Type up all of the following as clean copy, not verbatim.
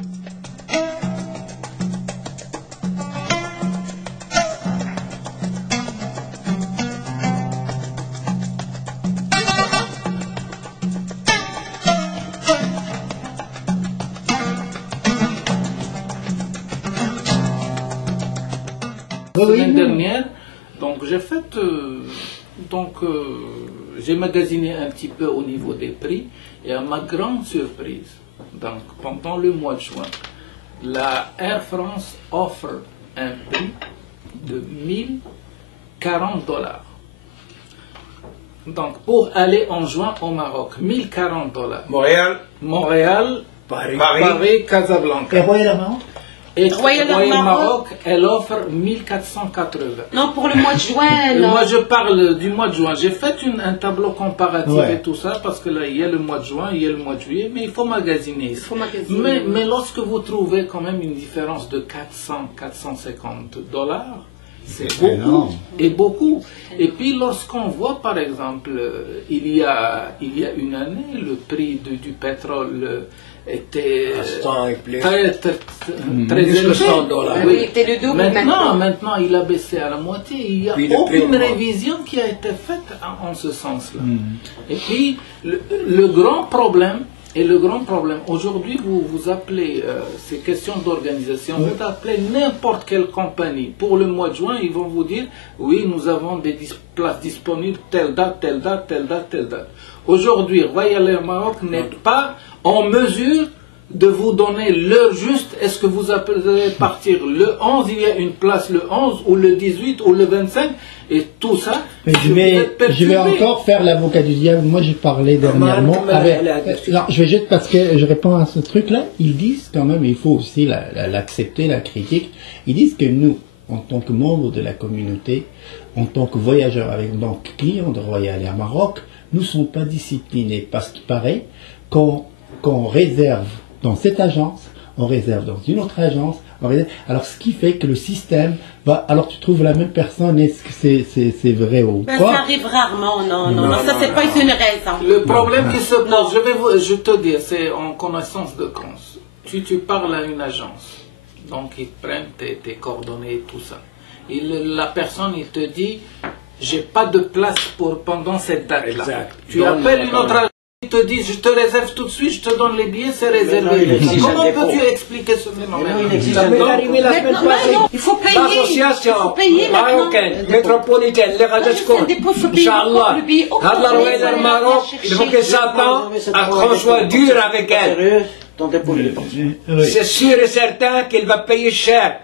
La semaine dernière, donc j'ai fait, j'ai magasiné un petit peu au niveau des prix, et à ma grande surprise, donc pendant le mois de juin, la Air France offre un prix de 1040 $. Donc pour aller en juin au Maroc, 1040 $. Montréal, Paris, Casablanca. Et Royal Maroc? Et Royal Maroc, elle offre 1480. Non, pour le mois de juin, non. Moi, je parle du mois de juin. J'ai fait un tableau comparatif et tout ça, parce que là, il y a le mois de juin, il y a le mois de juillet, mais il faut magasiner. Mais lorsque vous trouvez quand même une différence de 450 $, c'est beaucoup. Et beaucoup. Et puis, lorsqu'on voit, par exemple, il y a une année, le prix du pétrole était très élevé. Oui, était le double maintenant, il a baissé à la moitié. Il n'y a aucune révision qui a été faite en ce sens-là. Et puis, le grand problème, aujourd'hui, vous appelez ces questions d'organisation, vous appelez n'importe quelle compagnie. Pour le mois de juin, ils vont vous dire, oui, nous avons des places disponibles, telle date, telle date, telle date, telle date. Aujourd'hui, Royal Air Maroc n'est pas en mesure de vous donner l'heure juste. Est-ce que vous allez partir le 11, il y a une place le 11, ou le 18, ou le 25, et tout ça. Mais je vais encore faire l'avocat du diable. Moi, j'ai parlé dernièrement avec... Non, je vais juste, parce que je réponds à ce truc-là, ils disent quand même, il faut aussi l'accepter, la critique, ils disent que nous, en tant que membres de la communauté, en tant que voyageurs, donc clients de Royal Air Maroc, nous ne sommes pas disciplinés, parce qu'il paraît qu'on réserve dans cette agence, on réserve dans une autre agence, on réserve. Alors ce qui fait que le système va, alors tu trouves la même personne, est-ce que c'est vrai ou pas? Ça arrive rarement, non, ça c'est pas une raison. Le problème qui se pose, je te dis, c'est en connaissance de cause. Tu parles à une agence, donc ils prennent tes coordonnées et tout ça. Et la personne, il te dit, j'ai pas de place pendant cette date-là. Tu appelles une autre agence, ils te disent, je te réserve tout de suite, je te donne les billets, c'est réservé. Comment peux-tu expliquer ce phénomène? Il faut payer. L'association marocaine, métropolitaine, les Radescon, Inch'Allah, Royal Air Maroc, il faut qu'elle s'attende à qu'on soit dur avec elle. C'est sûr et certain qu'elle va payer cher.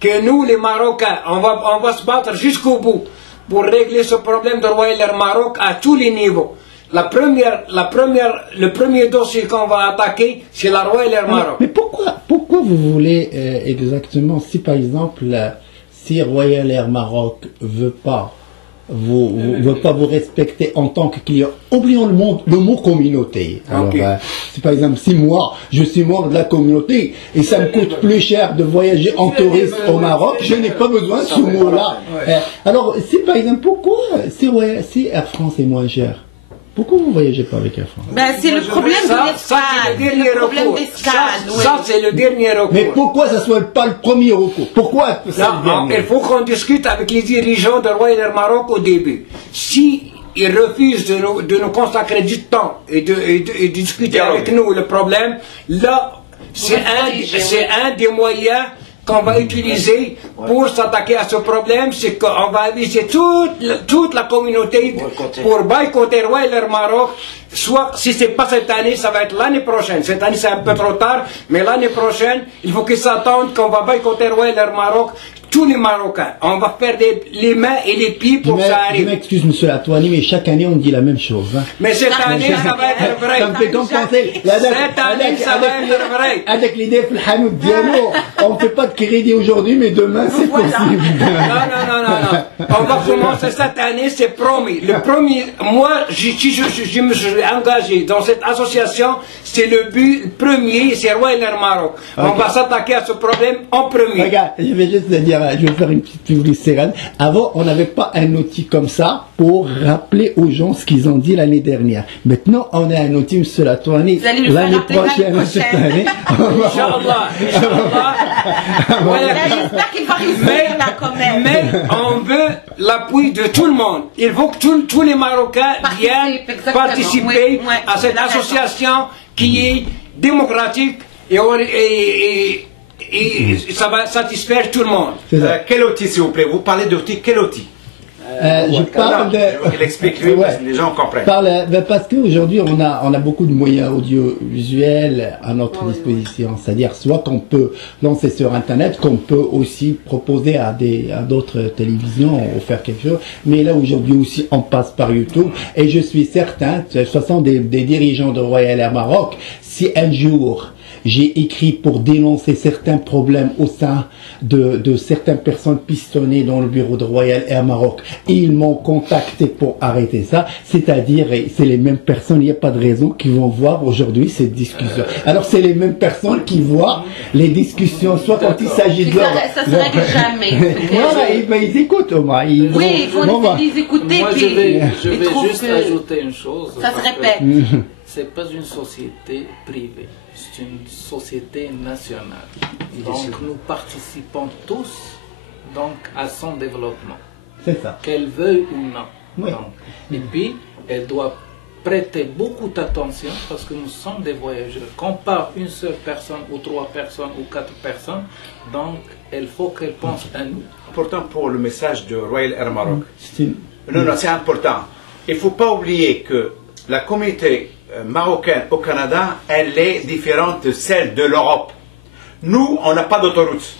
Que nous, les Marocains, on va se battre jusqu'au bout pour régler ce problème de Royal Air Maroc à tous les niveaux. Le premier dossier qu'on va attaquer, c'est la Royal Air Maroc. Mais pourquoi vous voulez exactement, si par exemple, si Royal Air Maroc veut pas vous respecter en tant que client, oublions le mot communauté. Alors, si par exemple, si moi, je suis membre de la communauté et ça me coûte plus cher de voyager en touriste au Maroc, je n'ai pas besoin de ce mot-là. Alors, si par exemple, pourquoi si Air France est moins cher, pourquoi vous ne voyagez pas avec Air France? C'est le problème de l'escale. Ça, c'est le dernier recours. Mais pourquoi ça ne soit pas le premier recours? Pourquoi il faut qu'on discute avec les dirigeants de Royal Air Maroc au début. Si ils refusent de nous consacrer du temps et de discuter avec nous le problème, là, c'est un des moyens qu'on va utiliser pour s'attaquer à ce problème, c'est qu'on va aviser toute la communauté pour boycotter Royal Air Maroc. Soit, si c'est pas cette année, ça va être l'année prochaine. Cette année, c'est un peu trop tard, mais l'année prochaine, il faut qu'ils s'attendent qu'on va boycotter Royal Air Maroc. Tous les Marocains, on va faire les mains et les pieds pour que ça arrive. Je m'excuse, monsieur Latouani, mais chaque année, on dit la même chose. Mais cette année, ça va être vrai. Ça me fait comme penser. Cette année, ça va être vrai. Avec l'idée de Hanout Diallo, on ne fait pas de crédit aujourd'hui, mais demain, c'est possible. Non. On va commencer cette année, c'est promis. Le premier, moi, je me suis engagé dans cette association, c'est le but premier, c'est Royal Air Maroc. On va s'attaquer à ce problème en premier. Regarde, je vais juste te dire faire une petite publicité. Avant, on n'avait pas un outil comme ça pour rappeler aux gens ce qu'ils ont dit l'année dernière. Maintenant, on a un outil, M. Latouani, l'année prochaine, cette année. Inch'Allah, Inch'Allah. J'espère qu'il va réussir là quand même. Mais on veut l'appui de tout le monde. Il faut que tous les Marocains viennent participer à cette association qui est démocratique et ça va satisfaire tout le monde. Quel outil, s'il vous plaît? Vous parlez d'outil, quel outil? Je parle de... Il explique lui, parce que les gens comprennent. Parce qu'aujourd'hui, on a beaucoup de moyens audiovisuels à notre disposition. C'est-à-dire, soit qu'on peut lancer sur Internet, qu'on peut aussi proposer à d'autres télévisions ou faire quelque chose. Mais là, aujourd'hui aussi, on passe par YouTube. Et je suis certain, ce sont des dirigeants de Royal Air Maroc, si un jour j'ai écrit pour dénoncer certains problèmes au sein de certaines personnes pistonnées dans le bureau de Royal Air Maroc. Et ils m'ont contacté pour arrêter ça. C'est-à-dire, c'est les mêmes personnes, il n'y a pas de raison, qui vont voir aujourd'hui cette discussion. Alors, c'est les mêmes personnes qui voient les discussions, soit quand il s'agit de leur... Ça se règle jamais. Voilà, ils écoutent au moins. Il faut les écouter. Moi, je vais juste ajouter une chose. Ça se répète. C'est pas une société privée, c'est une société nationale. Donc nous participons tous donc, à son développement. C'est ça. Qu'elle veuille ou non. Oui. Donc, et puis, elle doit prêter beaucoup d'attention parce que nous sommes des voyageurs. Qu'on part une seule personne ou 3 personnes ou 4 personnes, donc il faut qu'elle pense à nous. Important pour le message de Royal Air Maroc. Non, c'est important. Il ne faut pas oublier que la communauté marocaine au Canada, elle est différente de celle de l'Europe. Nous, on n'a pas d'autoroute.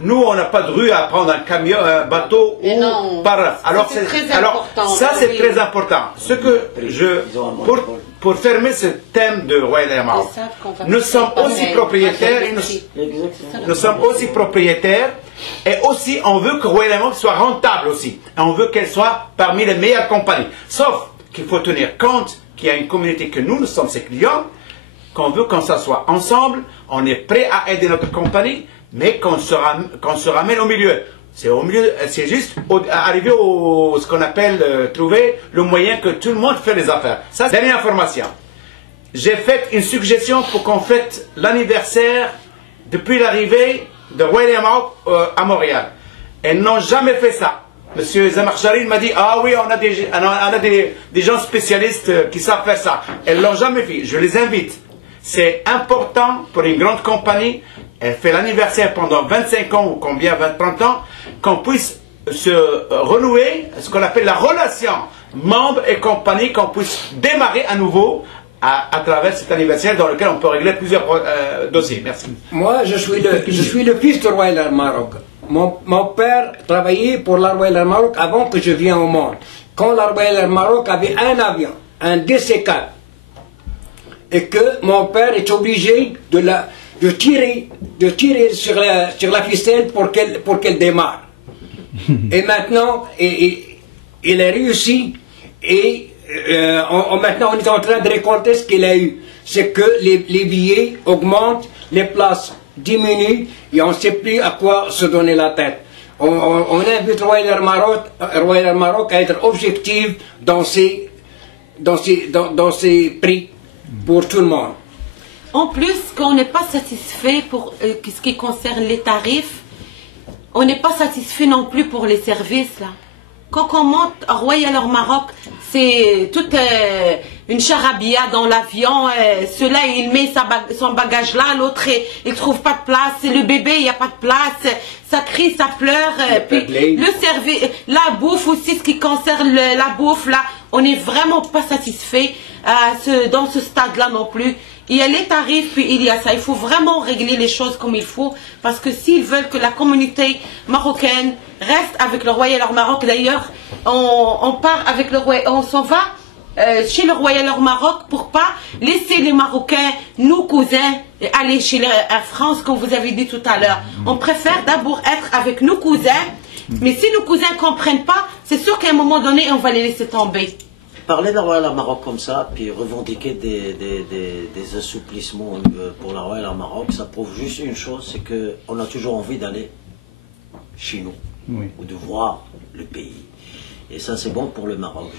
Nous, on n'a pas de rue à prendre un camion, un bateau ou par. Alors, ça, c'est très important. Ce que pour fermer ce thème de Royal Air Maroc, nous sommes aussi propriétaires. Nous sommes aussi propriétaires. Et aussi, on veut que Royal Air Maroc soit rentable aussi. Et on veut qu'elle soit parmi les meilleures compagnies. Sauf qu'il faut tenir compte qu'il y a une communauté que nous sommes ses clients, qu'on veut qu'on s'assoie ensemble, on est prêt à aider notre compagnie, mais qu'on se ramène au milieu. C'est juste arriver au ce qu'on appelle trouver le moyen que tout le monde fait les affaires. Ça, c'est dernière information. J'ai fait une suggestion pour qu'on fête l'anniversaire depuis l'arrivée de Royal Air Maroc à Montréal. Elles n'ont jamais fait ça. Monsieur Zamarchari m'a dit, ah oui, on a des gens spécialistes qui savent faire ça. Elles ne l'ont jamais fait. Je les invite. C'est important pour une grande compagnie. Elle fait l'anniversaire pendant 25 ans ou combien, 20-30 ans, qu'on puisse se renouer, ce qu'on appelle la relation membre et compagnie, qu'on puisse démarrer à nouveau à travers cet anniversaire dans lequel on peut régler plusieurs dossiers. Merci. Moi, je suis le fils de Royal Air Maroc. Mon père travaillait pour la Royal Air Maroc avant que je vienne au monde. Quand la Royal Air Maroc avait un avion, un DC-4, et que mon père est obligé de tirer sur la ficelle pour qu'elle démarre. Et maintenant, il a réussi et maintenant on est en train de récolter ce qu'il a eu. C'est que les billets augmentent, les places diminuent et on ne sait plus à quoi se donner la tête. On invite Royal Air Maroc à être objectif dans ses prix pour tout le monde. En plus, qu'on n'est pas satisfait pour ce qui concerne les tarifs, on n'est pas satisfait non plus pour les services là. Quand on monte à Royal Air Maroc, c'est toute une charabia dans l'avion. Celui-là, il met son bagage là, l'autre, il trouve pas de place. Le bébé, il n'y a pas de place. Ça crie, ça pleure. Puis le service, la bouffe aussi, ce qui concerne la bouffe là, on n'est vraiment pas satisfait dans ce stade-là non plus. Il y a les tarifs, puis il y a ça. Il faut vraiment régler les choses comme il faut. Parce que s'ils veulent que la communauté marocaine reste avec le Royal Air Maroc, d'ailleurs, on part avec le Royal, on s'en va chez le Royal Air Maroc pour pas laisser les Marocains, nos cousins, aller chez Air France, comme vous avez dit tout à l'heure. On préfère d'abord être avec nos cousins. Mais si nos cousins ne comprennent pas, c'est sûr qu'à un moment donné, on va les laisser tomber. Parler de la Royal Air Maroc comme ça, puis revendiquer des assouplissements pour la Royal Air Maroc, ça prouve juste une chose, c'est qu'on a toujours envie d'aller chez nous, oui. ou de voir le pays. Et ça, c'est bon pour le Maroc.